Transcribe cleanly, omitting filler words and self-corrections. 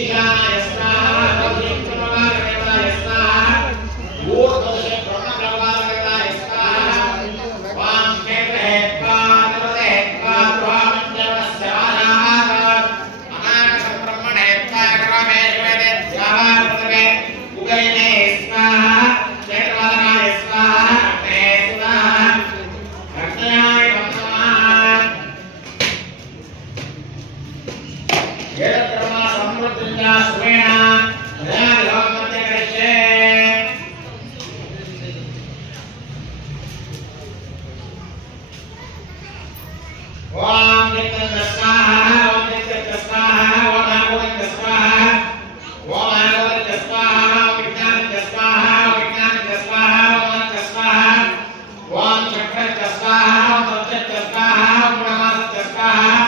ईशानाय स्वाहा दक्षिणप्रभादेवाय स्वाहा ऊर्ध्वदिशे ब्रह्मप्रभादेवाय स्वाहा वां क्षेत्रे पादवते पाद्वामञ्जवस्य आधार अनागतब्रह्मणे पाग्रमे शिवते ध्यावार्तके उगैने स्वाहा क्षेत्रवादनाय स्वाहा अग्ने स्वाहा अग्न्याय नमः यद्ब्रह्मा समृद्धिञ्जा सुमेना ध्यानलोकमध्य करिष्ये ओम नित्यं स्वाहा ओम नित्यं स्वाहा ओम आगोविंद स्वाहा ओम आगोविंद स्वाहा ओम विज्ञानंद स्वाहा ओम विज्ञानंद स्वाहा ओम अनंत स्वाहा ओम चक्रंद स्वाहा ओम तत्त स्वाहा ओम ब्रह्मांड स्वाहा